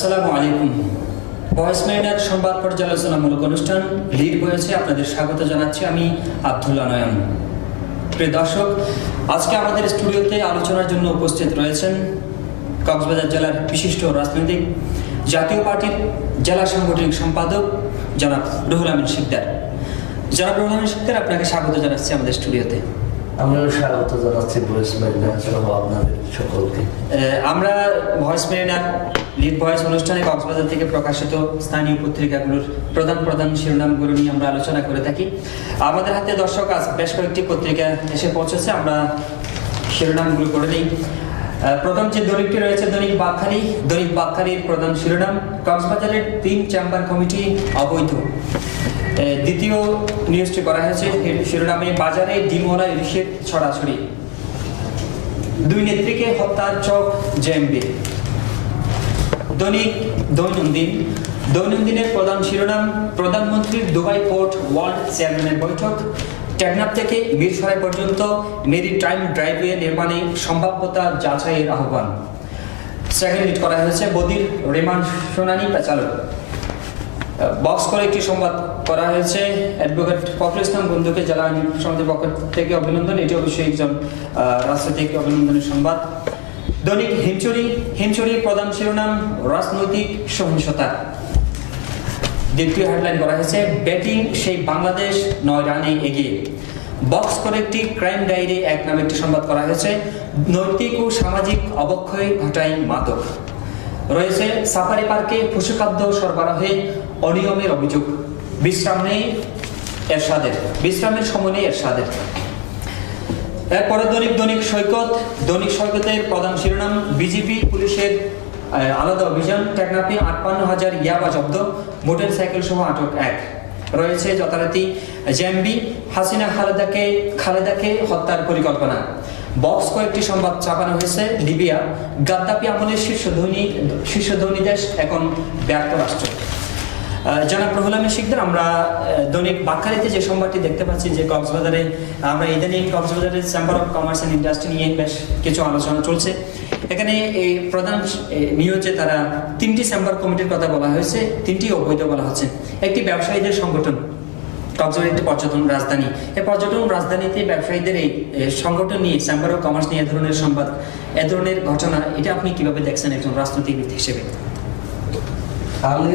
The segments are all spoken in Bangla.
আসসালামু আলাইকুম। ভয়েস মেরিনার সংবাদ পর্যালোচনামূলক অনুষ্ঠান লিড হয়েছে আপনাদের স্বাগত জানাচ্ছি আমি আবদুল্লা নয়ন প্রিয় দর্শক আজকে আমাদের স্টুডিওতে আলোচনার জন্য উপস্থিত রয়েছেন কক্সবাজার জেলার বিশিষ্ট রাজনৈতিক জাতীয় পার্টির জেলা সাংগঠনিক সম্পাদক জনাব রুহুল আমিন শিকদার। জনাব রুহুল আমিন শিকদার আপনাকে স্বাগত জানাচ্ছি আমাদের স্টুডিওতে। আমিও স্বাগত জানাচ্ছি ভয়েস মেরিনা আপনাদের সকলকে। আমরা ভয়েস মেরিনার লিড ভয়েস অনুষ্ঠানে কক্সবাজার থেকে প্রকাশিত স্থানীয় পত্রিকাগুলোর প্রধান প্রধান শিরোনামগুলো নিয়ে আমরা আলোচনা করে থাকি। আমাদের হাতে দর্শক আজ বেশ কয়েকটি পত্রিকা এসে পৌঁছেছে, আমরা শিরোনামগুলো করে নিই। প্রথম যে দৈনিকটি রয়েছে দৈনিক বাকখালি দৈনিক বাকখালির প্রধান শিরোনাম, কক্সবাজারের তিন চেম্বার কমিটি অবৈধ। দ্বিতীয় নিউজটি করা হয়েছে শিরোনামে বাজারে ডিমোরা ইলিশের ছড়াছড়ি। দুই নেত্রীকে হত্যার চক জেএমবি দৈনিক দৈনন্দিন, দৈনন্দিনের প্রধান শিরোনাম, প্রধানমন্ত্রীর দুবাই পোর্ট ওয়ার্ল্ড চেয়ারম্যানের বৈঠক, টেকনাফ থেকে মিরসরাই পর্যন্ত মেরি টাইম ড্রাইভওয়ে নির্মাণে সম্ভাব্যতা যাচাইয়ের আহ্বান। সেকেন্ড লিড করা হয়েছে বদির রিমান্ড শুনানি পেচালো বক্স করে একটি সংবাদ করা হয়েছে। অ্যাডভোকেট ফখরুল ইসলাম বন্ধুকে জেলা সমিতির পক্ষ থেকে অভিনন্দন। এটি অবশ্যই একজন রাজনৈতিক অভিনন্দনের সংবাদ। দৈনিক হিমচুরি, হিমচুরির প্রধান শিরোনাম, রাজনৈতিক সহিংসতা। দ্বিতীয় হেডলাইন করা হয়েছে ব্যাটিং সেই বাংলাদেশ নয় রানে এগিয়ে। বক্স করে একটি ক্রাইম ডায়েরি এক নামে একটি সংবাদ করা হয়েছে, নৈতিক ও সামাজিক অবক্ষয় ঘটায় মাদক। রয়েছে, সাফারি পার্কে পশুখাদ্য সরবরাহে অনিয়মের অভিযোগ। বিশ্রাম নেই এরশাদের। বিশ্রামের সময় নেই এরশাদের। এরপরে দৈনিক দৈনিক সৈকত। দৈনিক সৈকতের প্রধান শিরোনাম বিজিবি পুলিশের আলাদা অভিযান, টেকনাফে আটপান্ন হাজার ইয়াবা জব্দ, মোটর সাইকেল সহ আটক এক। রয়েছে যথারীতি জেএমবি, হাসিনা খালেদাকে খালেদাকে হত্যার পরিকল্পনা। বক্স কয়েকটি সংবাদ চাপানো হয়েছে লিবিয়া। গাদ্দাফি আমলের শীর্ষ ধনী শীর্ষ ধনী দেশ এখন ব্যর্থ রাষ্ট্র। জনাব রহুল আমিন আমরা দৈনিক বাক্কারিতে যে সংবাদটি দেখতে পাচ্ছি যে কক্সবাজারে, আমরা ইদানিং কক্সবাজারের chamber of commerce and industry নিয়ে বেশ কিছু আলোচনা চলছে। এখানে এই প্রধান নিউজে তারা তিনটি চেম্বার কমিটির কথা বলা হয়েছে, তিনটি অবৈধ বলা হচ্ছে। একটি ব্যবসায়ীদের সংগঠন কক্সবাজার একটি পর্যটন রাজধানী। এই পর্যটন রাজধানীতে ব্যবসায়ীদের এই সংগঠন নিয়ে চেম্বার অফ কমার্স নিয়ে এ ধরনের সংবাদ, এ ধরনের ঘটনা, এটা আপনি কীভাবে দেখছেন একজন রাজনৈতিকবিদ হিসেবে? আমি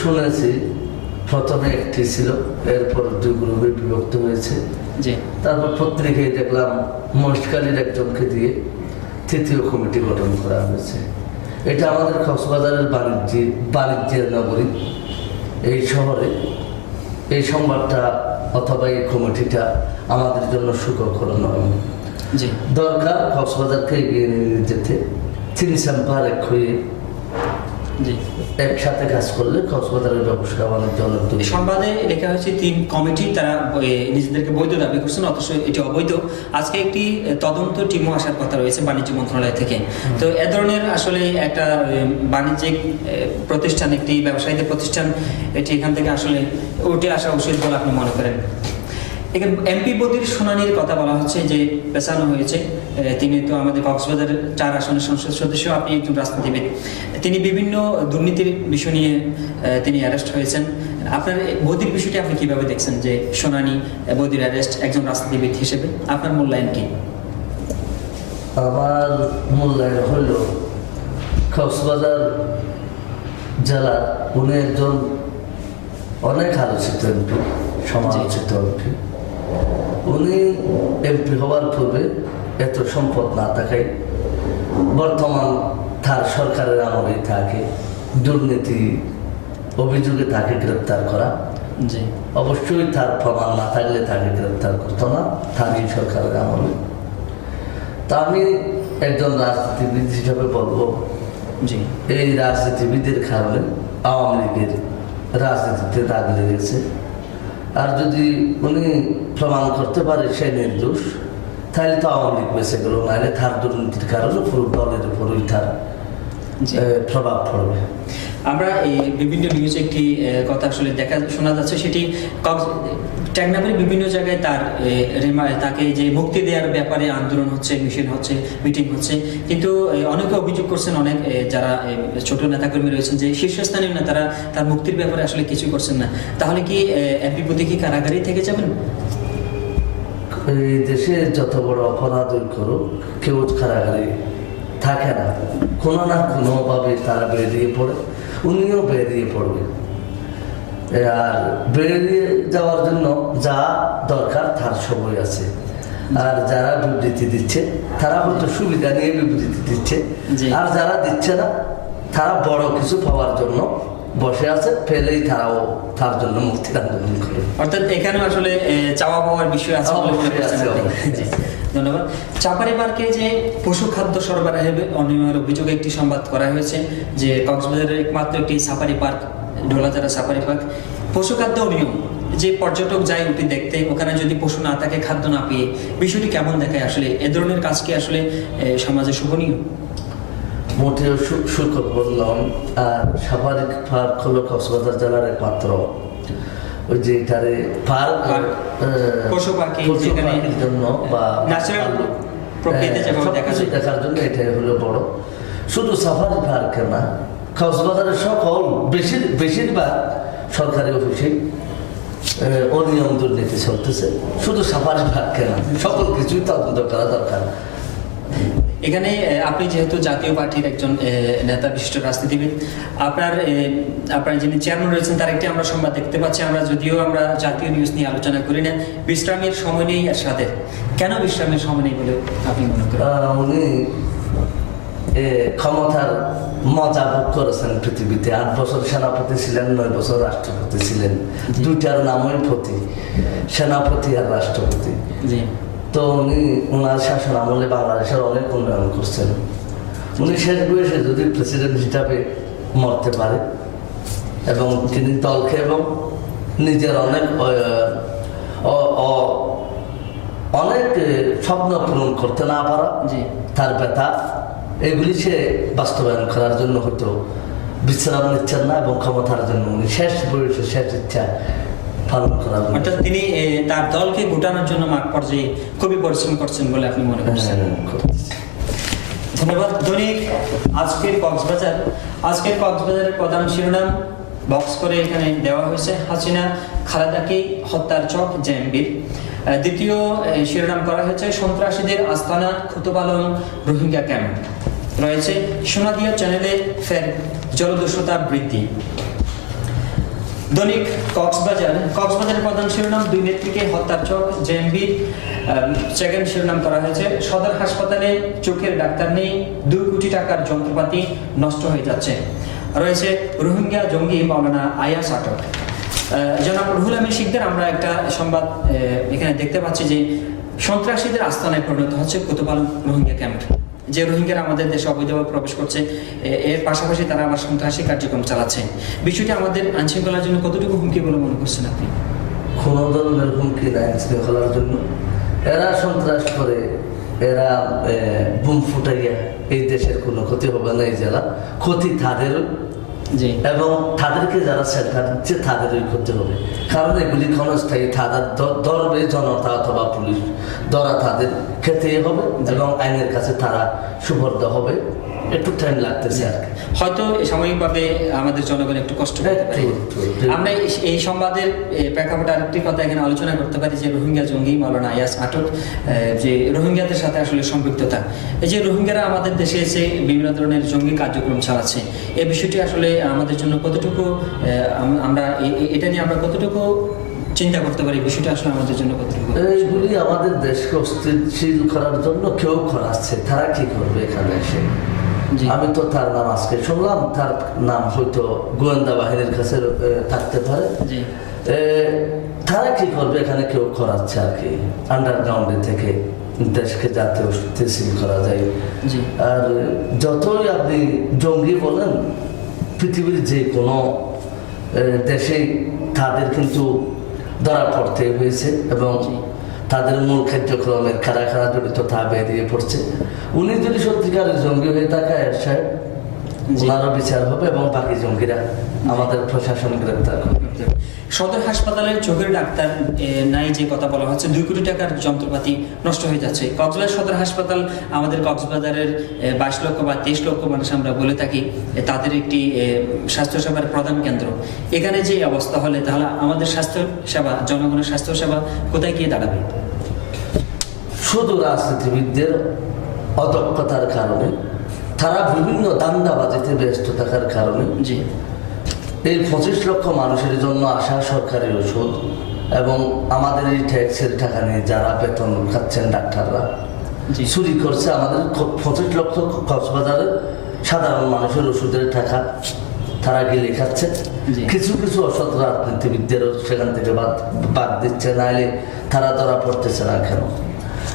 শুনেছি প্রথমে একটি ছিল এরপর দুই গ্রুপে বিভক্ত হয়েছে। তারপর পত্রিকায় দেখলাম মহেশকালীর একজনকে দিয়ে তৃতীয় কমিটি গঠন করা হয়েছে। এটা আমাদের কক্সবাজারের বাণিজ্য বাণিজ্যের নগরী। এই শহরে এই সংবাদটা অথবা এই কমিটিটা আমাদের জন্য সুখকর নয়। দরকার কক্সবাজারকে এগিয়ে নিয়ে যেতে। তিন চেম্বার এক হয়ে একসাথে কাজ করলে কক্সবাজারের ব্যবসা বাণিজ্য অনেক সংবাদে লেখা হয়েছে তিন কমিটি তারা নিজেদেরকে বৈধ দাবি করছেন অথচ এটি অবৈধ। আজকে একটি তদন্ত টিমও আসার কথা রয়েছে বাণিজ্য মন্ত্রণালয় থেকে। তো এ ধরনের আসলে একটা বাণিজ্যিক প্রতিষ্ঠান একটি ব্যবসায়ীদের প্রতিষ্ঠান এটি এখান থেকে আসলে উঠে আসা উচিত বলে আপনি মনে করেন? এখানে এমপি বদির শুনানির কথা বলা হচ্ছে, যে পেছানো হয়েছে। তিনি তো আমাদের কক্সবাজারের চার আসনের সংসদ সদস্য, আপনি একজন রাজনীতিবিদ। তিনি বিভিন্ন দুর্নীতির বিষয় নিয়ে তিনি অ্যারেস্ট হয়েছেন। আপনার বদির বিষয়টি আপনি কীভাবে দেখছেন, যে শুনানি বদির অ্যারেস্ট একজন রাজনীতিবিদ হিসেবে? আপনার মূল্যায়ন কি? আমার মূল্যায়ন হইল কক্সবাজার জেলার উনি একজন অনেক আলোচিত সমালোচিত এমপি। উনি এমপি হওয়ার পূর্বে এত সম্পদ না থাকায় বর্তমান তার সরকারের আমলে থাকে দুর্নীতি অভিযোগে তাকে গ্রেপ্তার করা। জি। অবশ্যই তার প্রমাণ না থাকলে তাকে গ্রেপ্তার করতো না তার এই সরকারের আমলে। তা আমি একজন রাজনীতিবিদ হিসাবে বলব। জি। এই রাজনীতিবিদের কারণে আওয়ামী লীগের রাজনীতিতে দাগ লেগেছে। আর যদি উনি প্রমাণ করতে পারে সে নির্দোষ তাহলে তো আওয়ামী লীগ বেঁচে গেল নাহলে তার দুর্নীতির কারণে পুরো দলের উপরই তার প্রভাব পড়বে। আমরা এই বিভিন্ন নিউজে একটি কথা আসলে দেখা, শোনা যাচ্ছে, সেটি টেকনাফের বিভিন্ন জায়গায় তার তাকে যে মুক্তি দেওয়ার ব্যাপারে আন্দোলন হচ্ছে মিছিল হচ্ছে মিটিং হচ্ছে, কিন্তু অনেকে অভিযোগ করছেন, অনেক যারা ছোট নেতাকর্মী রয়েছেন যে শীর্ষস্থানীয় নেতারা তার মুক্তির ব্যাপারে আসলে কিছু করছেন না। তাহলে কি এমপি প্রতি কি কারাগারেই থেকে যাবেন? দেশে যত বড় অপরাধ করুক, কেউ কারাগারে থাকে না। কোনো না কোনোভাবে তারা বেরিয়ে পড়ে। উনিও বেরিয়ে পড়বে। আর বেরিয়ে যাওয়ার জন্য যা দরকার তার সময় আছে। আর যারা বিবৃতি দিচ্ছে তারা হয়তো সুবিধা নিয়ে বিবৃতি দিচ্ছে। আর যারা দিচ্ছে না তারা বড় কিছু পাওয়ার জন্য বসে আছে ফেলেই তারাও তার জন্য মুক্তির আন্দোলন করে। অর্থাৎ এখানে আসলে চাওয়া পাওয়ার বিষয় আছে। ধন্যবাদ। চাপারি পার্কে যে পশু খাদ্য সরবরাহে অনিয়মের অভিযোগে একটি সংবাদ করা হয়েছে যে কক্সবাজারের একমাত্র একটি safari park Dhulahazara safari park. পশু খাদ্য অনিয়ম, যে পর্যটক যায় ওটি দেখতে, ওখানে যদি পশু না থাকে, খাদ্য না পেয়ে, বিষয়টি কেমন দেখায়? আসলে এ ধরনের কাজ কি আসলে সমাজে শোভনীয়? মোটেও সু- সুখবর নন। আর সাফারি পার্ক হলো কক্সবাজার জেলার একমাত্র। ওই যে এটারে পার্ক পশু পাখি জন্য বা হ্যাঁ, দেখার জন্য এটাই হলো বড়। শুধু সাফারি পার্কে না কক্সবাজারের সকল বেশির বেশিরভাগ সরকারি অফিসে অনিয়ম দুর্নীতি চলতেছে। শুধু সাফারি পার্কে না সকল কিছুই তদন্ত করা দরকার। এখানে আপনি যেহেতু জাতীয় পার্টির একজন নেতা বিশিষ্ট রাজনীতিবিদ আপনার আপনার যিনি চেয়ারম্যান রয়েছেন তার একটি আমরা সংবাদ দেখতে পাচ্ছি। আমরা যদিও আমরা জাতীয় নিউজ নিয়ে আলোচনা করি না। বিশ্রামের সময় নেই আর সাথে। কেন বিশ্রামের সময় নেই বলে আপনি মনে করেন? উনি ক্ষমতার মজা ভোগ করেছেন পৃথিবীতে। আট বছর সেনাপতি ছিলেন নয় বছর রাষ্ট্রপতি ছিলেন। দুইটার নামই প্রতি সেনাপতি আর রাষ্ট্রপতি। জি। তো উনি ওনার শাসন আমলে বাংলাদেশের অনেক উন্নয়ন করছেন। উনি শেষ বয়সে যদি প্রেসিডেন্ট হিসাবে মরতে পারে এবং তিনি দলকে এবং নিজের অনেক অনেক স্বপ্ন পূরণ করতে না পারা জি। তার ব্যথা এগুলি সে বাস্তবায়ন করার জন্য হয়তো বিশ্রাম নিচ্ছেন না এবং ক্ষমতার জন্য। উনি শেষ বয়সে শেষ ইচ্ছা পালন অর্থাৎ তিনি তার দলকে গোটানোর জন্য মাঠ পর্যায়ে খুবই পরিশ্রম করছেন বলে আপনি মনে করছেন। ধন্যবাদ দৈনিক আজকের কক্সবাজার আজকের কক্সবাজারের প্রধান শিরোনাম বক্স করে এখানে দেওয়া হয়েছে হাসিনা খালেদাকে হত্যার চক জেএমবির। আহ, দ্বিতীয় শিরোনাম করা হয়েছে সন্ত্রাসীদের আস্তানা খুতুবালং রোহিঙ্গা ক্যাম্প। রয়েছে সোনাদিয়া চ্যানেলে ফের জলদস্যুতা বৃদ্ধি। দৈনিক কক্সবাজার। কক্সবাজারের প্রধান শিরোনাম, দুই নেত্রীকে হত্যার চোখ জেএমবির সেকেন্ড শিরোনাম করা হয়েছে। সদর হাসপাতালে চোখের ডাক্তার নেই, দুই কোটি টাকার যন্ত্রপাতি নষ্ট হয়ে যাচ্ছে। রয়েছে রোহিঙ্গা জঙ্গি মাওলানা আয়াস আটক। জনাব রুহুল আমিন শিকদার, আমরা একটা সংবাদ এখানে দেখতে পাচ্ছি যে সন্ত্রাসীদের আস্তানায় পরিণত হচ্ছে কুতুবাল রোহিঙ্গা ক্যাম্প। যে রোহিঙ্গারা আমাদের দেশে অবৈধভাবে প্রবেশ করছে এর পাশাপাশি তারা আবার সন্ত্রাসী কার্যক্রম চালাচ্ছে। বিষয়টি আমাদের আইন শৃঙ্খলার জন্য কতটুকু হুমকি বলে মনে করছেন আপনি? কোনো ধরনের হুমকি নাই শৃঙ্খলার জন্য। এরা সন্ত্রাস করে, এরা বুম ফুটাইয়া এই দেশের কোনো ক্ষতি হবে না এই জেলা। ক্ষতি তাদের জি এবং তাদেরকে যারা সেন্টার দিচ্ছে তাদের ওই করতে হবে। কারণ এগুলি ক্ষণস্থায়ী তাদের ধরবে জনতা অথবা পুলিশ ধরা তাদের খেতে হবে এবং আইনের কাছে তারা সুবর্ধ হবে। একটু টাইম লাগতেছে আর হয়তো সাময়িকভাবে আমাদের জনগণ একটু কষ্ট পেতে পারে। একটু। আমরা এই- সংবাদের প্রেক্ষাপটে আরেকটি কথা এখানে আলোচনা করতে পারি যে রোহিঙ্গা জঙ্গি মাওলানা আয়াস আটক যে রোহিঙ্গাদের সাথে আসলে সম্পৃক্ততা। এই যে রোহিঙ্গারা আমাদের দেশে এসে বিভিন্ন ধরনের জঙ্গি কার্যক্রম চালাচ্ছে এই বিষয়টি আসলে আমাদের জন্য কতটুকু আমরা এটা নিয়ে আমরা কতটুকু চিন্তা করতে পারি বিষয়টা আসলে আমাদের জন্য কতটুকু? এইগুলি আমাদের দেশকে অস্থিতিশীল করার জন্য কেউ করাচ্ছে তারা কি করবে এখানে এসে? আমি তো তার নাম আজকে শুনলাম তার নাম হয়তো গোয়েন্দা বাহিনীর কাছে থাকতে পারে। তারা কি করবে? এখানে কেউ করাচ্ছে আর কি। আন্ডারগ্রাউন্ডে থেকে দেশকে যাতে অস্থিতিশীল করা যায়। আর যতই আপনি জঙ্গি বলেন পৃথিবীর যে কোনো এ, দেশেই তাদের কিন্তু ধরা পড়তে হয়েছে এবং। তাদের মূল কার্যক্রমের খারা খারা জড়িত তা বেরিয়ে পড়ছে উনি যদি সত্যিকারের জঙ্গি হয়ে থাকায় সাহেব। ওনারও বিচার হবে এবং বাকি জঙ্গিরা আমাদের প্রশাসন গ্রেপ্তার সদর হাসপাতালের চোখের ডাক্তার নাই যে কথা বলা হচ্ছে দুই কোটি টাকার যন্ত্রপাতি নষ্ট হয়ে যাচ্ছে। কক্সবাজার সদর হাসপাতাল আমাদের কক্সবাজারের বাইশ লক্ষ বা তেইশ লক্ষ মানুষ আমরা বলে থাকি তাদের একটি স্বাস্থ্যসেবার প্রধান কেন্দ্র। এখানে যে অবস্থা হলে তাহলে আমাদের স্বাস্থ্য সেবা জনগণের স্বাস্থ্য সেবা কোথায় গিয়ে দাঁড়াবে? শুধু রাজনীতিবিদদের অদক্ষতার কারণে তারা বিভিন্ন দান্দাবাজিতে ব্যস্ত থাকার কারণে জি। এই পঁচিশ লক্ষ মানুষের জন্য আসা সরকারি ওষুধ এবং আমাদের এই ট্যাক্সের টাকা নিয়ে যারা বেতন খাচ্ছেন ডাক্তাররা চুরি করছে আমাদের পঁচিশ লক্ষ কক্সবাজারের সাধারণ মানুষের ওষুধের টাকা তারা গিলে খাচ্ছে। কিছু কিছু অসৎ রাজনীতিবিদদেরও সেখান থেকে বাদ বাদ দিচ্ছে নাইলে তারা ধরা পড়তেছে না কেন?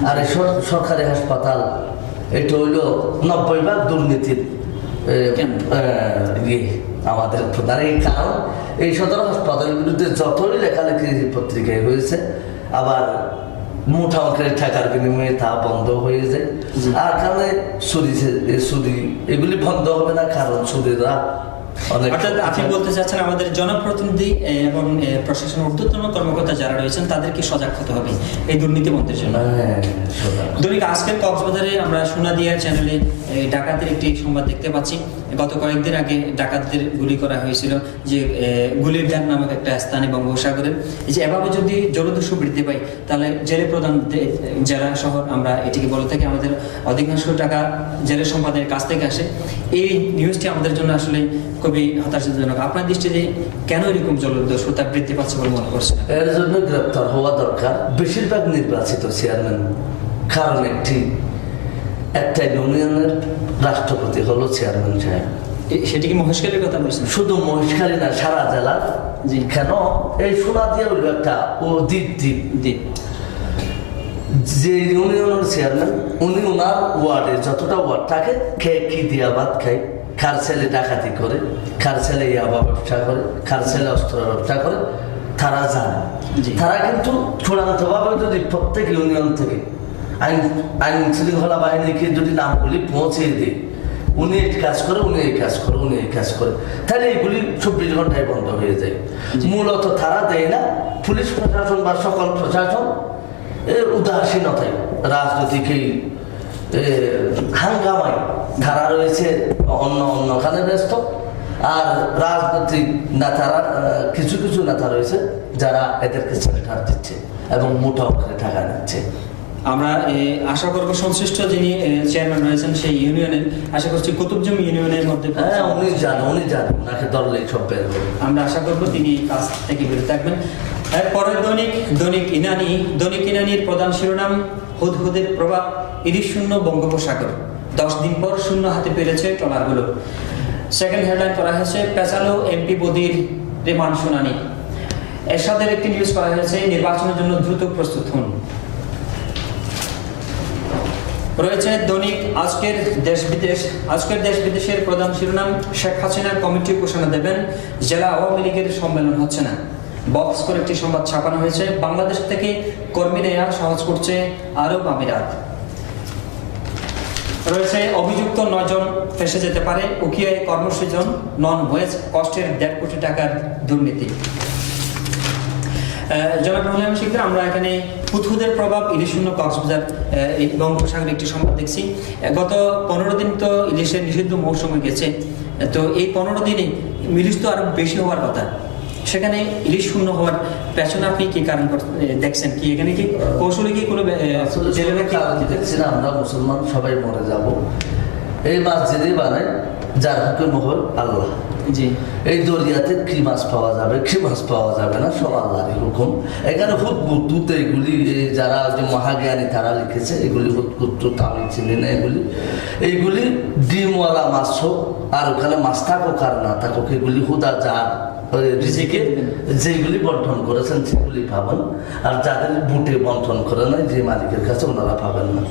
আর এই সরকারি হাসপাতাল এটা হইল নব্বই ভাগ দুর্নীতির ইয়ে। আমাদের প্রধান এই কারণ। এই সদর হাসপাতালের বিরুদ্ধে যতই লেখালেখি পত্রিকায় হয়েছে আবার মোটা অঙ্কের টাকার বিনিময়ে তা বন্ধ হয়ে যায়। আর কারণে চুরি চুরি এগুলি বন্ধ হবে না কারণ অর্থাৎ আপনি বলতে চাচ্ছেন আমাদের জনপ্রতিনিধি এবং প্রশাসনের ঊর্ধ্বতন কর্মকর্তা যারা রয়েছেন তাদেরকে সজাগ হতে হবে এই দুর্নীতি বন্ধের জন্য। হ্যাঁ, দৈনিক আজকের কক্সবাজারে আমরা সোনাদিয়া চ্যানেলে ডাকাতের একটি সংবাদ দেখতে পাচ্ছি। গত কয়েকদিন আগে ডাকাতদের গুলি করা হয়েছিল যে গুলির ডান নামক একটা স্থানে বঙ্গোপসাগরের এই যে এভাবে যদি জলদস্যু বৃদ্ধি পায়, তাহলে জেলে প্রধান জেলা শহর আমরা এটিকে বলে থাকি। আমাদের অধিকাংশ টাকা জেলে সম্পাদনের কাছ থেকে আসে। এই নিউজটি আমাদের জন্য আসলে খুবই হতাশাজনক। আপনার দৃষ্টিতে কেন এরকম জলদস্যুতা বৃদ্ধি পাচ্ছে বলে মনে করছেন? এর জন্য গ্রেপ্তার হওয়া দরকার। বেশিরভাগ নির্বাচিত চেয়ারম্যান কারণ একটি একটা ইউনিয়নের রাষ্ট্রপতি হলো চেয়ারম্যান সাহেব। সেটি কি মহেশখালীর কথা বলছেন? শুধু মহেশখালী না সারা জেলার জি। কেন? এই সোনা দিয়ে হইল একটা ও দ্বীপ দ্বীপ জি যে ইউনিয়নের চেয়ারম্যান উনি ওনার ওয়ার্ডে যতটা ওয়ার্ড থাকে কে কি দিয়া ভাত খায়। কার ছেলে ডাকাতি করে কার ছেলে ইয়াবা ব্যবসা করে কার ছেলে অস্ত্র ব্যবসা করে তারা জানে। জি। তারা কিন্তু চূড়ান্তভাবে যদি প্রত্যেক ইউনিয়ন থেকে আইন আইন শৃঙ্খলা বাহিনীকে যদি নামগুলি পৌঁছে দিই। উনি এই কাজ করে উনি এই কাজ করে উনি এই কাজ করে। তাহলে এগুলি চব্বিশ ঘন্টায় বন্ধ হয়ে যায়। মূলত তারা দেয় না পুলিশ প্রশাসন বা সকল প্রশাসন এর উদাসীনতায় রাজনৈতিক এই এ, হাঙ্গামায়। ধারা রয়েছে অন্য অন্য কাজে ব্যস্ত। আর রাজনৈতিক নেতারা কিছু কিছু নেতা রয়েছে যারা এদেরকে ছেড়ে ঠার দিচ্ছে এবং মোটা অঙ্কের টাকা নিচ্ছে। আমরা আশা করব সংশ্লিষ্ট যিনি চেয়ারম্যান রয়েছেন সেই ইউনিয়নের আশা করছি কুতুবজমি ইউনিয়নের মধ্যে হ্যাঁ উনি জানেন উনি জানেন ওনাকে ধরলেই সব আমরা আশা করব তিনি এই কাজ থেকে বিরত থাকবেন। এরপরের দৈনিক দৈনিক ইনানি দৈনিক ইনানির প্রধান শিরোনাম হুদহুদের প্রভাব ইরিশ শূন্য বঙ্গোপসাগর। দশ দিন পর শূন্য হাতে পেরেছে ট্রলারগুলো। সেকেন্ড হেডলাইন করা হয়েছে পেঁচালো এমপি বদির রিমান্ড শুনানি। এরশাদের একটি নিউজ করা হয়েছে নির্বাচনের জন্য দ্রুত প্রস্তুত হন। রয়েছে দৈনিক আজকের দেশ বিদেশ। আজকের দেশ বিদেশের প্রধান শিরোনাম, শেখ হাসিনার কমিটি ঘোষণা দেবেন, জেলা আওয়ামী লীগের সম্মেলন হচ্ছে না। বক্স করে একটি সংবাদ ছাপানো হয়েছে, বাংলাদেশ থেকে কর্মী নেয়া সহজ করছে আরব আমিরাত। রয়েছে, অভিযুক্ত নয়জন ফেসে যেতে পারে উকিয়ায় কর্মসৃজন নন ওয়েজ কষ্টের দেড় কোটি টাকার দুর্নীতি। জনাব রহমান শিকদার আমরা এখানে হুদহুদের প্রভাব ইলিশ শূন্য কক্সবাজার বঙ্গোপসাগরে একটি সংবাদ দেখছি। গত পনেরো দিন তো ইলিশের নিষিদ্ধ মৌসুমে গেছে। তো এই পনেরো দিনে ইলিশ তো আরও বেশি হওয়ার কথা। সেখানে ইলিশ শূন্য হওয়ার পেছনে আপনি কি কারণ কর- দেখছেন? কি এখানে কি কৌশলে কি কোনো দেখছি না আমরা মুসলমান সবাই মরে যাব। এই মাছ যেদি বানায় যার হুকুম হল আল্লাহ। জি। এই দরিয়াতে কি মাছ পাওয়া যাবে, কি মাছ পাওয়া যাবে না, সব আল্লাহরই হুকুম। এখানে খুব এইগুলি এই যারা যে মহাজ্ঞানী তারা লিখেছে, এগুলি হুৎকুত্তুত আমি চিনি না এগুলি। এইগুলি ডিমওয়ালা মাছ হোক, আর ওখানে মাছ থাকো আর না থাকুক, এগুলি হুদা যার রিজিকে যেগুলি বন্টন করেছেন সেগুলি পাবেন। আর যাদের বুটে বন্টন করে নাই যে মালিকের কাছে ওনারা পাবেন না।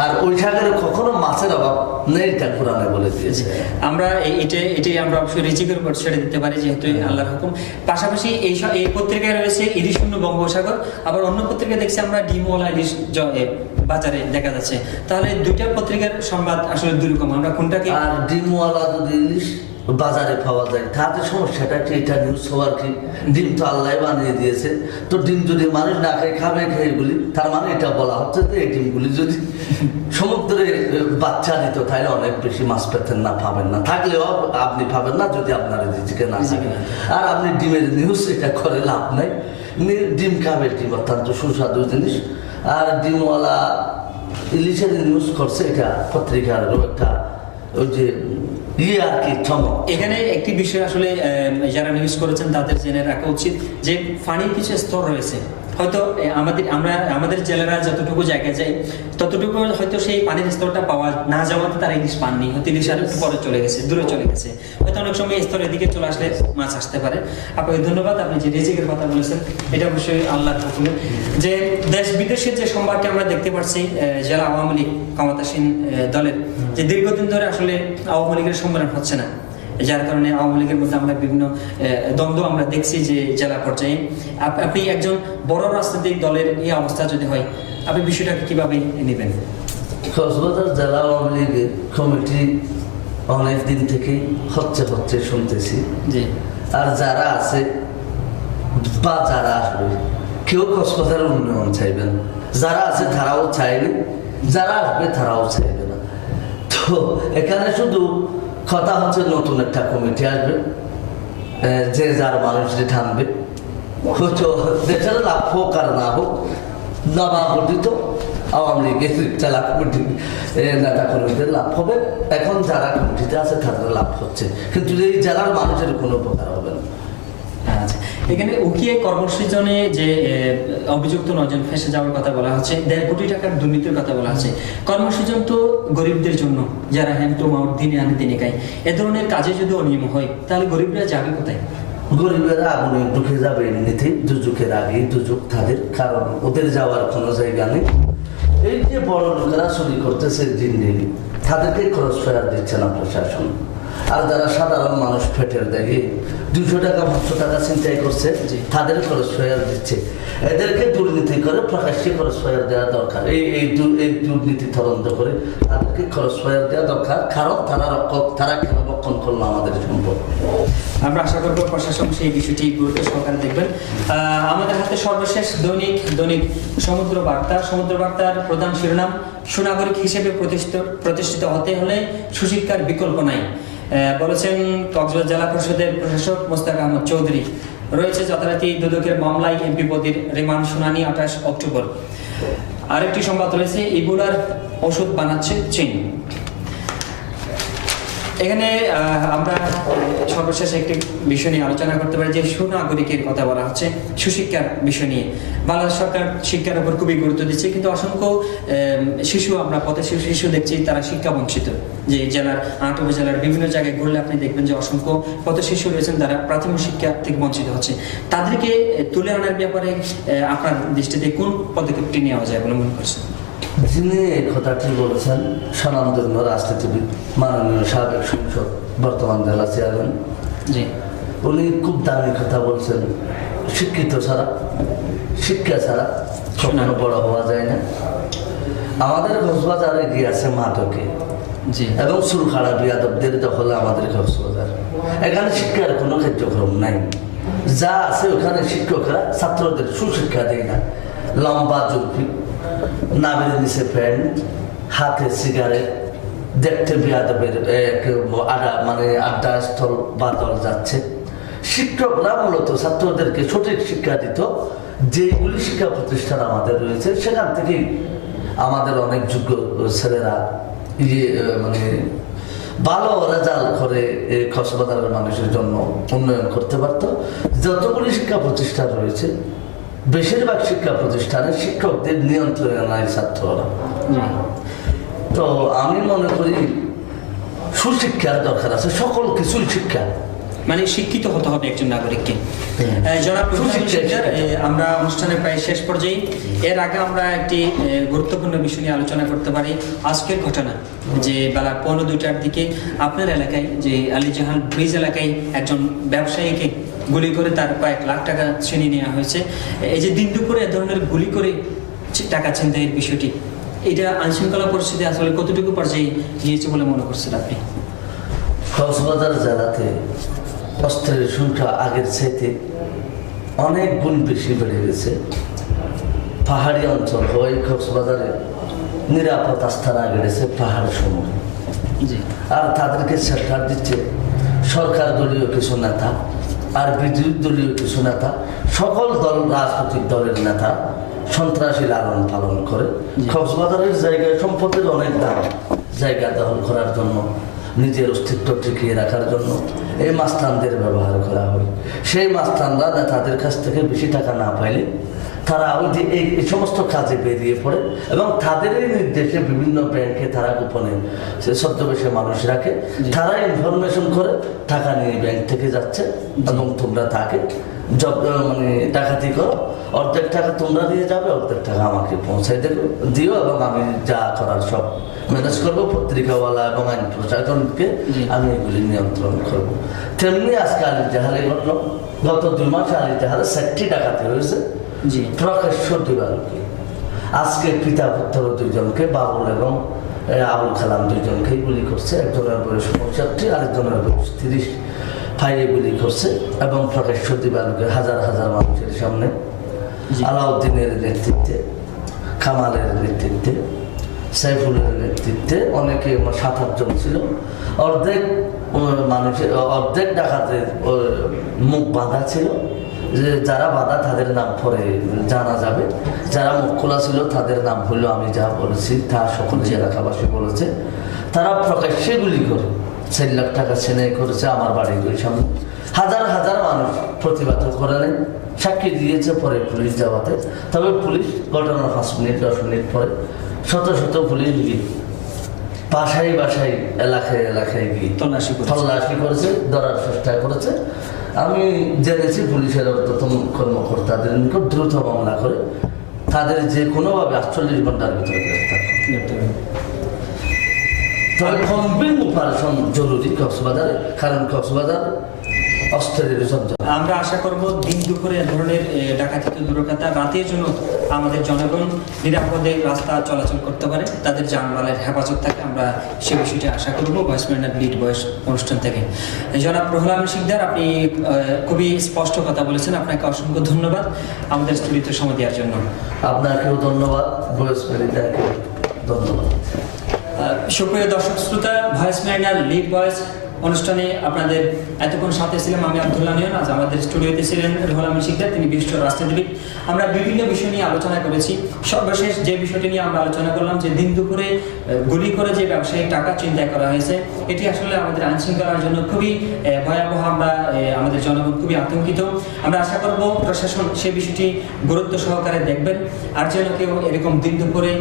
আর ওই সাগরে কখনো মাছের অভাব নেই এটা কোরআনে বলে দিয়েছে। আমরা এই- এটাই আমরা অবশ্যই রিজিকের উপর ছেড়ে দিতে পারি যেহেতু আল্লাহর হুকুম। পাশাপাশি এই স- এই পত্রিকায় রয়েছে ইলিশ শূন্য বঙ্গোপসাগর। আবার অন্য পত্রিকায় দেখছি আমরা ডিমওয়ালা ইলিশ বাজারে দেখা যাচ্ছে। তাহলে দুইটা পত্রিকার সংবাদ আসলে দুরকম আমরা কোনটাকে আর ডিমওয়ালা যদি ইলিশ বাজারে পাওয়া যায়। তাদের সমস্যাটা কি? এটা নিউজ হওয়ার কি? ডিম তো আল্লাহ বানিয়ে দিয়েছে। তো ডিম যদি মানুষ না খায় খাবে খেয়ে এগুলি তার মানে এটা বলা হচ্ছে যে এই ডিমগুলি যদি সমুদ্রে বাচ্চা দিত তাহলে অনেক বেশি মাছ পেতেন না পাবেন না। থাকলেও আপনি পাবেন না যদি আপনার রিজিকে না থাকে। আর আপনি ডিমের নিউজ এটা করে লাভ নাই। ডিম খাবে ডিম অত্যন্ত সুস্বাদু জিনিস। আর ডিমওয়ালা ইলিশের নিউজ করছে এটা পত্রিকারও একটা ওই যে ইয়ে আর কি চমক এখানে একটি বিষয় আসলে যারা নিউজ করেছেন তাদের জেনে রাখা উচিত যে পানির কিছু স্তর রয়েছে। হয়তো আমাদের, আমরা, আমাদের জেলেরা যতটুকু জায়গায় যাই, ততটুকু হয়তো সেই পানির স্তরটা পাওয়া না যাওয়াতে তারা ইলিশ পাননি হয়তো ইলিশ আর পরে চলে গেছে, দূরে চলে গেছে। হয়তো অনেক সময় স্তরের দিকে চলে আসলে মাছ আসতে পারে। আপনাকে ধন্যবাদ। আপনি যে রিজিকের কথা বলেছেন, এটা অবশ্যই আল্লাহর হুকুমের যে দেশ বিদেশের যে সংবাদটি আমরা দেখতে পাচ্ছি জেলা আওয়ামী লীগ ক্ষমতাসীন দলের, যে দীর্ঘদিন ধরে আসলে আওয়ামী লীগের সম্মেলন হচ্ছে না। যার কারণে আওয়ামী লীগের মধ্যে আমরা বিভিন্ন দ্বন্দ্ব আমরা দেখছি যে জেলা পর্যায়ে। আপনি একজন বড় রাজনৈতিক দলের এই অবস্থা যদি হয় আপনি বিষয়টাকে কীভাবে নেবেন? কক্সবাজার জেলা আওয়ামী লীগের কমিটি অনেক দিন থেকে হচ্ছে হচ্ছে শুনতেছি। আর যারা আছে বা যারা আসবে কেউ কক্সবাজারের উন্নয়ন চাইবে না। যারা আছে তারাও চাইবে যারা আসবে তারাও চাইবে না। তো এখানে শুধু কথা হচ্ছে নতুন একটা কমিটি আসবে যে যার মানুষটি হয়তো লাভ হোক আর না হোক, নবাগঠিত আওয়ামী লীগের জেলা কমিটি নেতা কর্মীদের লাভ হবে। এখন যারা কমিটিতে আছে, তাদের লাভ হচ্ছে। কিন্তু এই জেলার মানুষের কোনো উপকার হবে না। এখানে উকিয়ে কর্মসৃজনে যে অভিযুক্ত নজন ফেসে যাওয়ার কথা বলা হচ্ছে, দেড় কোটি টাকার দুর্নীতির কথা বলা হচ্ছে। কর্মসৃজন তো গরিবদের জন্য, যারা হ্যান্ড টু মাউথ দিনে আনে দিনে খায়। এ ধরনের কাজে যদি অনিয়ম হয়, তাহলে গরিবরা যাবে কোথায়? গরিবেরা আগুনে ঢুকে যাবে এমনিতেই দুজুকের আগে দুজুক তাদের, কারণ ওদের যাওয়ার কোনো জায়গা নেই। এই যে বড় লোকেরা চুরি করতেছে দিন দিন, তাদেরকে খরচ ফেরার দিচ্ছে না প্রশাসন। আর যারা সাধারণ মানুষ ফেটের দেখে দুশো টাকা পাঁচশো টাকা চিন্তাই করছে তাদের খরচ ফেরার দিচ্ছে। এদেরকে দুর্নীতি করে প্রকাশ্যে খরচ ফেরার দেওয়া দরকার। এই এই এই দুর্নীতি তদন্ত করে তাদেরকে খরচ ফেরার দেওয়া দরকার কারণ তারা রক্ষক তারা কেন রক্ষণ করল আমাদের সম্পদ আমরা আশা করব প্রশাসন সেই বিষয়টি গুরুত্ব সহকারে দেখবেন। আহ, আমাদের হাতে সর্বশেষ দৈনিক দৈনিক সমুদ্র বার্তা সমুদ্র বার্তার প্রধান শিরোনাম সুনাগরিক হিসেবে প্রতিষ্ঠিত প্রতিষ্ঠিত হতে হলে সুশিক্ষার বিকল্প নাই। বলেছেন কক্সবাজার জেলা পরিষদের প্রশাসক মোস্তাক আহমদ চৌধুরী। রয়েছে যথারীতি দুদকের মামলায় এমপি পদের রিমান্ড শুনানি আঠাশ অক্টোবর। আরেকটি সংবাদ রয়েছে, ইবোলার ওষুধ বানাচ্ছে চীন। এখানে আমরা সর্বশেষ একটি বিষয় নিয়ে আলোচনা করতে পারি যে সুনাগরিকের কথা বলা হচ্ছে, সুশিক্ষার বিষয় নিয়ে। বাংলাদেশ সরকার শিক্ষার উপর খুবই গুরুত্ব দিচ্ছে, কিন্তু অসংখ্য শিশু আমরা পথে শিশু শিশু দেখছি, তারা শিক্ষা বঞ্চিত। যে জেলার আট উপজেলার বিভিন্ন জায়গায় ঘুরলে আপনি দেখবেন যে অসংখ্য পথ শিশু রয়েছেন, তারা প্রাথমিক শিক্ষা থেকে বঞ্চিত হচ্ছে। তাদেরকে তুলে আনার ব্যাপারে আপনার দৃষ্টিতে কোন পদক্ষেপটি নেওয়া যায় বলে মনে করছেন? যিনি এই কথাটি বলেছেন স্বনামধন্য রাজনীতিবিদ মাননীয় সাবেক সংসদ বর্তমান জেলা চেয়ারম্যান। জি। উনি খুব দামি কথা বলছেন শিক্ষিত ছাড়া শিক্ষা ছাড়া কখনো বড় হওয়া যায় না। আমাদের কক্সবাজারে এগিয়ে আছে মাদকে জি। এবং সুরখাড়া বিয়াদবদের দখলে আমাদের কক্সবাজার। এখানে শিক্ষার কোনো কার্যক্রম নাই। যা আছে ওখানে শিক্ষকরা ছাত্রদের সুশিক্ষা দেয় না। লম্বা জুলফি নামের নিচে প্যান্ট, হাতে সিগারেট দেখতে বিয়াদবের আড্ডা মানে আড্ডা স্থল বা দল যাচ্ছে শিক্ষকরা মূলত ছাত্রদেরকে সঠিক শিক্ষা দিত, যেগুলি শিক্ষা প্রতিষ্ঠান আমাদের রয়েছে, সেখান থেকেই আমাদের অনেক যোগ্য ছেলেরা ইয়ে মানে ভালো রেজাল্ট করে কক্সবাজারের মানুষের জন্য উন্নয়ন করতে পারত। যতগুলি শিক্ষা প্রতিষ্ঠান রয়েছে বেশিরভাগ শিক্ষা প্রতিষ্ঠানে শিক্ষকদের নিয়ন্ত্রণে নাই ছাত্ররা। তো আমি মনে করি সুশিক্ষার দরকার আছে সকল কিছুই শিক্ষা। মানে শিক্ষিত হতে হবে একজন নাগরিককে। জনাব আহ, আমরা অনুষ্ঠানের প্রায় শেষ পর্যায়ে। এর আগে আমরা একটি গুরুত্বপূর্ণ বিষয় নিয়ে আলোচনা করতে পারি। আজকের ঘটনা যে বেলা পনেরো দুইটার দিকে আপনার এলাকায় যে আলী জাহান ব্রিজ এলাকায় একজন ব্যবসায়ীকে গুলি করে তার কয়েক লাখ টাকা ছিনিয়ে নেওয়া হয়েছে। এই যে দিন দুপুরে এ ধরনের গুলি করে টাকা ছিনতাইয়ের বিষয়টি এটা আইনশৃঙ্খলা পরিস্থিতি আসলে কতটুকু পর্যায়ে গিয়েছে বলে মনে করছেন আপনি? কক্সবাজার জেলাতে অস্ত্রের সংখ্যা আগের চাইতে অনেক গুণ বেশি বেড়ে গেছে। পাহাড়ি অঞ্চল হয়ে কক্সবাজারে নিরাপদ আস্থানা গেড়েছে পাহাড় সমূহ আর তাদেরকে সরকার দিচ্ছে সরকার দলীয় কিছু নেতা। আর বিদ্যুৎ দলীয় কিছু নেতা সকল দল রাজনৈতিক দলের নেতা সন্ত্রাসী লালন পালন করে। কক্সবাজারের জায়গায় সম্পদের অনেক দাম জায়গা দখল করার জন্য নিজের অস্তিত্ব টিকিয়ে রাখার জন্য এই মাস্তানদের ব্যবহার করা হয়। সেই মাস্তানরা তাদের কাছ থেকে বেশি টাকা না পাইলে তারা ওই যে এই সমস্ত কাজে বেরিয়ে পড়ে এবং তাদেরই নির্দেশে বিভিন্ন ব্যাংকে তারা গোপনে সে ছদ্মবেশে মানুষ রাখে। তারা ইনফরমেশন করে টাকা নিয়ে ব্যাংক থেকে যাচ্ছে এবং তোমরা তাকে মানে ডাকাতি করো। অর্ধেক টাকা তোমরা দিয়ে যাবে অর্ধেক টাকা আমাকে পৌঁছাই দেবে দিও এবং আমি যা করার সব ম্যানেজ করব পত্রিকাওয়ালা এবং আইন প্রশাসনকে আমি এগুলি নিয়ন্ত্রণ করব। তেমনি আজকে আলী জাহালে ঘটলো। গত দুই মাসে আলী জাহালে ষাটটি ডাকাতি হয়েছে। জি প্রকাশ্য দিবালোকে আজকে পিতা পুত্র দুইজনকে বাবুল এবং আবুল কালাম দুইজনকে গুলি করছে। একজনের বয়স পঁয়ষট্টি আরেকজনের বয়স তিরিশ। ফাইলে গুলি করছে এবং প্রকাশ্য দিবালোকে হাজার হাজার মানুষের সামনে। আলাউদ্দিনের নেতৃত্বে কামালের নেতৃত্বে সাইফুলের নেতৃত্বে অনেকে সাত আটজন ছিল। অর্ধেক মানুষের অর্ধেক ডাকাতের মুখ বাঁধা ছিল। যে যারা বাঁধা তাদের নাম পরে জানা যাবে। যারা মুখ খোলা ছিল তাদের নাম হলো আমি যা বলেছি তা সকল যে এলাকাবাসী বলেছে। তারা প্রকাশ্যে গুলি করে চার লাখ টাকা ছেনে করেছে আমার বাড়ির ওই সামনে। হাজার হাজার মানুষ প্রতিবাদ করে নেই সাক্ষী দিয়েছে পরে পুলিশ যাওয়াতে। তবে পুলিশ ঘটনার পাঁচ মিনিট দশ মিনিট পরে শত শত পুলিশ গিয়ে বাসায় বাসায় এলাকায় এলাকায় গিয়ে। তল্লাশি করেছে ধরার চেষ্টা করেছে। আমি জেনেছি পুলিশের অর্থতম কর্মকর্তাদের নিকট দ্রুত মামলা করে তাদের যে কোনোভাবে আটচল্লিশ ঘণ্টার ভিতরে গ্রেফতার। তবে কমপ্লেন অপারেশন জরুরি কক্সবাজারে কারণ কক্সবাজার অস্ত্রের সঞ্চয় আমরা আশা করব দিন দুপুরে এ ধরনের ডাকাতি তো রাতের জন্য আমাদের জনগণ নিরাপদে রাস্তা চলাচল করতে পারে। তাদের যানবাহনের হেফাজত থাকে আমরা সে বিষয়টি আশা করব। ভয়েস ম্যান্ডার লিড বয়স অনুষ্ঠান থেকে। জনাব রহুল আমিন শিকদার আপনি খুবই স্পষ্ট কথা বলেছেন। আপনাকে অসংখ্য ধন্যবাদ আমাদের স্টুডিওতে সময় দেওয়ার জন্য। আপনাকেও ধন্যবাদ বয়স ধন্যবাদ। সুপ্রিয় দর্শক শ্রোতা ভয়েস মাইনার লিড ভয়েস অনুষ্ঠানে আপনাদের এতক্ষণ সাথে ছিলাম আমি আব্দুল্লাহ নিয়ন আজ আমাদের স্টুডিওতে ছিলেন রুহুল আমিন শিকদার, তিনি বিশিষ্ট রাজনীতিবিদ আমরা বিভিন্ন বিষয় নিয়ে আলোচনা করেছি। সর্বশেষ যে বিষয়টি নিয়ে আমরা আলোচনা করলাম, যে দিন দুপুরে গুলি করে যে ব্যবসায়িক টাকা চিন্তায় করা হয়েছে, এটি আসলে আমাদের আইন শৃঙ্খলার জন্য খুবই ভয়াবহ। আমরা আমাদের জনগণ খুবই আতঙ্কিত। আমরা আশা করব প্রশাসন সে বিষয়টি গুরুত্ব সহকারে দেখবেন। আর যেন কেউ এরকম দিন দুপুরে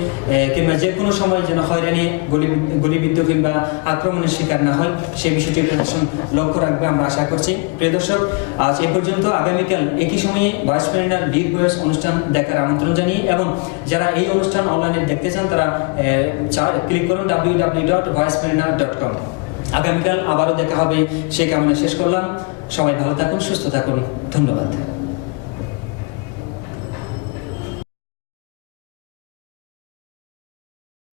কিংবা যে কোনো সময় যেন হয়রানি, গুলি, গুলিবিদ্ধ কিংবা আক্রমণের শিকার না হয়, সে বিষয়টি প্রশাসন লক্ষ্য রাখবে আমরা আশা করছি। প্রিয় দর্শক, আজ এ পর্যন্ত আগামীকাল একই সময়ে ভাইস প্রেসিডেন্টের বিগ বয়েস অনুষ্ঠান দেখার আমন্ত্রণ জানিয়ে এবং যারা এই অনুষ্ঠান অনলাইনে দেখতে চান, তারা ক্লিক করুন W W dot voice dot com আগামীকাল আবারও দেখা হবে, সে কামনা শেষ করলাম। সবাই ভালো থাকুন, সুস্থ থাকুন। ধন্যবাদ।